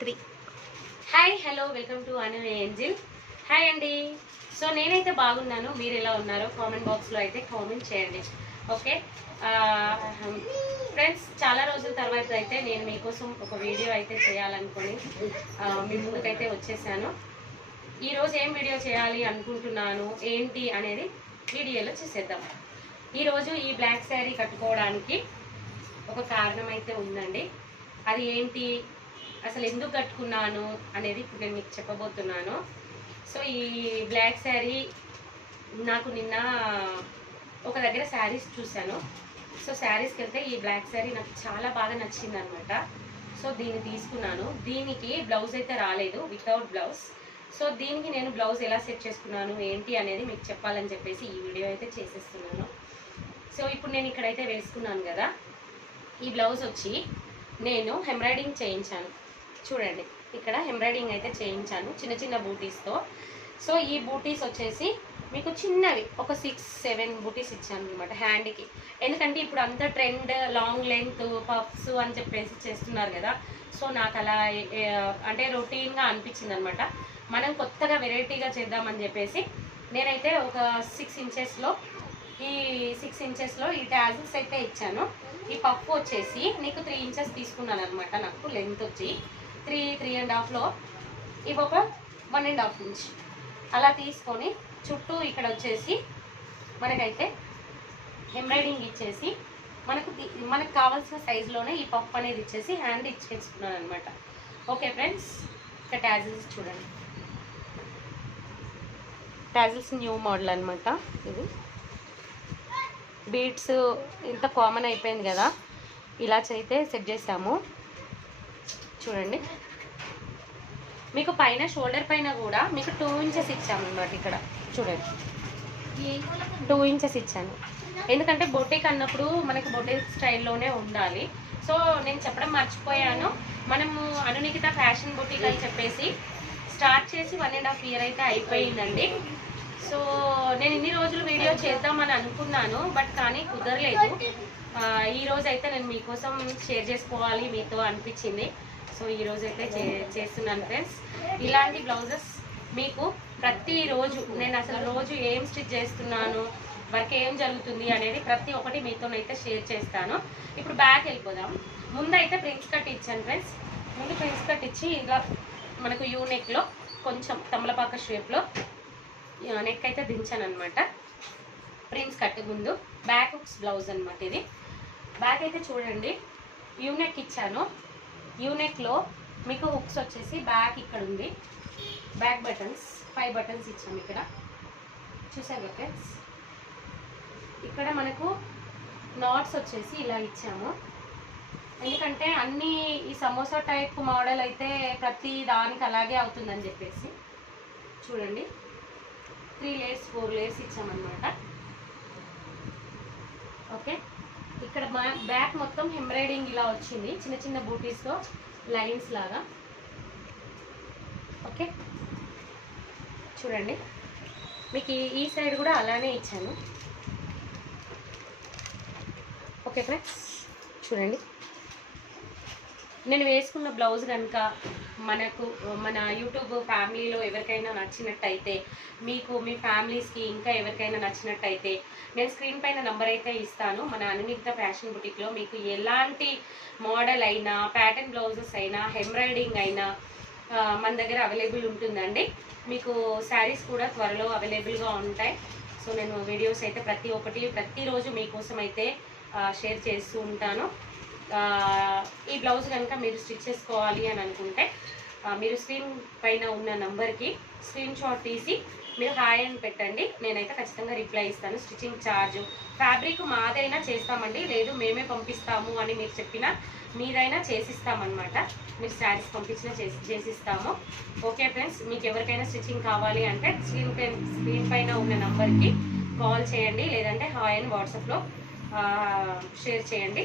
Three. Hi hello welcome to Anu angel hi అండి. So నేనైతే బాగున్నాను. మీరు ఎలా ఉన్నారో కామెంట్ బాక్స్లో అయితే కామెంట్ చేయండి. ఓకే? ఫ్రెండ్స్ చాలా రోజుల తర్వాత అయితే నేను మీకోసం ఒక వీడియో అయితే చేయాలనుకొని మీ ముందుకైతే వచ్చేసాను. ఈరోజు ఏం వీడియో చేయాలి అనుకుంటున్నాను ఏంటి అనేది వీడియోలో చూసేద్దాం. ఈరోజు ఈ బ్లాక్ శారీ కట్టుకోవడానికి ఒక కారణం అయితే ఉందండి. అది ఏంటి? అసలు ఎందుకు కట్టుకున్నాను అనేది ఇప్పుడు నేను మీకు చెప్పబోతున్నాను. సో ఈ బ్లాక్ శారీ నాకు నిన్న ఒక దగ్గర శారీస్ చూశాను. సో శారీస్కి వెళ్తే ఈ బ్లాక్ శారీ నాకు చాలా బాగా నచ్చింది అనమాట సో దీన్ని తీసుకున్నాను. దీనికి బ్లౌజ్ అయితే రాలేదు వితౌట్ బ్లౌజ్ సో దీనికి నేను బ్లౌజ్ ఎలా సెట్ చేసుకున్నాను ఏంటి అనేది మీకు చెప్పాలని చెప్పేసి ఈ వీడియో అయితే చేసేస్తున్నాను. సో ఇప్పుడు నేను ఇక్కడైతే వేసుకున్నాను కదా. ఈ బ్లౌజ్ వచ్చి నేను హెమ్రాయిడింగ్ చేయించాను. చూడండి ఇక్కడ ఎంబ్రాయిడింగ్ అయితే చేయించాను చిన్న చిన్న బూటీస్తో సో ఈ బూటీస్ వచ్చేసి మీకు చిన్నవి ఒక సిక్స్ సెవెన్ బూటీస్ ఇచ్చాను అనమాట హ్యాండ్కి ఎందుకంటే ఇప్పుడు అంత ట్రెండ్ లాంగ్ లెంత్ పఫ్స్ అని చెప్పేసి చేస్తున్నారు కదా. సో నాకు అలా అంటే రొటీన్గా అనిపించింది అనమాట మనం కొత్తగా వెరైటీగా చేద్దామని చెప్పేసి నేనైతే ఒక సిక్స్ ఇంచెస్లో ఈ సిక్స్ ఇంచెస్లో ఈ టాజిల్స్ అయితే ఇచ్చాను. ఈ పప్పు వచ్చేసి నీకు త్రీ ఇంచెస్ తీసుకున్నాను అనమాట నాకు లెంత్ వచ్చి. త్రీ త్రీ అండ్ హాఫ్లో ఇవి ఒక వన్ అండ్ హాఫ్ ఇంచ్. అలా తీసుకొని చుట్టూ ఇక్కడ వచ్చేసి మనకైతే ఎంబ్రాయిడింగ్ ఇచ్చేసి మనకు మనకు కావాల్సిన సైజులోనే ఈ పప్పు అనేది ఇచ్చేసి హ్యాండ్ ఇచ్చేసుకున్నాను అనమాట ఓకే ఫ్రెండ్స్ ఇక టాజిల్స్ చూడండి. టాజిల్స్ న్యూ మోడల్ అనమాట ఇది. బీడ్స్ ఇంత కామన్ అయిపోయింది కదా. ఇలా అయితే సెట్ చేసాము. చూడండి. మీకు పైన షోల్డర్ పైన కూడా మీకు టూ ఇంచెస్ ఇచ్చాము అనమాట ఇక్కడ. చూడండి. టూ ఇంచెస్ ఇచ్చాను. ఎందుకంటే బొటేక్ అన్నప్పుడు మనకి బొటేక్ స్టైల్లోనే ఉండాలి. సో నేను చెప్పడం మర్చిపోయాను. మనము అనునికిత ఫ్యాషన్ బొటిక్ అని చెప్పేసి స్టార్ట్ చేసి వన్ అండ్ హాఫ్ ఇయర్ అయితే అయిపోయిందండి. సో నేను ఇన్ని రోజులు వీడియో చేద్దామని అనుకున్నాను బట్ కానీ కుదరలేదు. ఈరోజు ఈ రోజు అయితే నేను మీకోసం షేర్ చేసుకోవాలి మీతో అనిపించింది. సో ఈరోజు అయితే చే- చేస్తున్నాను ఫ్రెండ్స్. ఇలాంటి బ్లౌజెస్ మీకు ప్రతిరోజు నేను అసలు రోజు ఏం స్టిచ్ చేస్తున్నాను వర్క్ ఏం జరుగుతుంది అనేది ప్రతి ఒక్కటి మీతోనైతే షేర్ చేస్తాను. ఇప్పుడు బ్యాక్ వెళ్ళిపోదాం. ముందైతే ప్రిన్స్ కట్ ఇచ్చాను ఫ్రెండ్స్. ముందు ప్రిన్స్ కట్ ఇచ్చి ఇలా మనకు యూనిక్లో కొంచెం తమలపాక షేప్లో నెక్ అయితే దించాను అనమాట ప్రిన్స్ కట్ ముందు. బ్యాక్ బ్లౌజ్ అనమాట ఇది. బ్యాక్ అయితే చూడండి. యూనెక్ ఇచ్చాను. యూనెక్లో మీకు హుక్స్ వచ్చేసి బ్యాక్ ఇక్కడ ఉంది. బ్యాక్ బటన్స్ ఫైవ్ బటన్స్ ఇచ్చాము ఇక్కడ. చూసారు కదా ఫ్రెండ్స్? ఇక్కడ మనకు నాట్స్ వచ్చేసి ఇలా ఇచ్చాము. ఎందుకంటే అన్ని ఈ సమోసా టైప్ మోడల్ అయితే ప్రతి దానికి అలాగే అవుతుందని చెప్పేసి చూడండి. త్రీ లేయర్స్ ఫోర్ లేయర్స్ ఇచ్చామన్నమాట. ఓకే? ఇక్కడ బ్యాక్ మొత్తం ఎంబ్రాయిడింగ్ ఇలా వచ్చింది. చిన్న చిన్న బూటీస్తో లైన్స్ లాగా. ఓకే? చూడండి. మీకు ఈ- ఈ సైడ్ కూడా అలానే ఇచ్చాను. ఓకే ఫ్రెండ్స్ చూడండి. నేను వేసుకున్న బ్లౌజ్ కనుక మనకు మన యూట్యూబ్ ఫ్యామిలీలో ఎవరికైనా నచ్చినట్టయితే మీకు మీ ఫ్యామిలీస్కి ఇంకా ఎవరికైనా నచ్చినట్టయితే నేను స్క్రీన్ పైన నంబర్ అయితే ఇస్తాను. మన అనునిగ్ధ ఫ్యాషన్ బుటిక్లో మీకు ఎలాంటి మోడల్ అయినా ప్యాటర్న్ బ్లౌజెస్ అయినా ఎంబ్రాయిడింగ్ అయినా మన దగ్గర అవైలబుల్ ఉంటుందండి. మీకు శారీస్ కూడా త్వరలో అవైలబుల్గా ఉంటాయి. సో నేను వీడియోస్ అయితే ప్రతి ఒక్కటి ప్రతిరోజు మీకోసం అయితే షేర్ చేస్తూ ఉంటాను. ఈ బ్లౌజ్ కనుక మీరు స్టిచ్ చేసుకోవాలి అని అనుకుంటే మీరు స్క్రీన్ పైన ఉన్న నంబర్కి స్క్రీన్ షాట్ తీసి మీరు హాయ్ అని పెట్టండి. నేనైతే ఖచ్చితంగా రిప్లై ఇస్తాను. స్టిచ్చింగ్ ఛార్జ్ ఫ్యాబ్రిక్ మాదైనా చేస్తామండి. లేదు మేమే పంపిస్తాము అని మీరు చెప్పినా మీదైనా చేసిస్తామన్నమాట. మీరు శారీస్ పంపించినా చేసి చేసిస్తాము. ఓకే ఫ్రెండ్స్ మీకు ఎవరికైనా స్టిచ్చింగ్ కావాలి అంటే స్క్రీన్ పైన స్క్రీన్ పైన ఉన్న నంబర్కి కాల్ చేయండి. లేదంటే హాయ్ అని వాట్సాప్లో షేర్ చేయండి.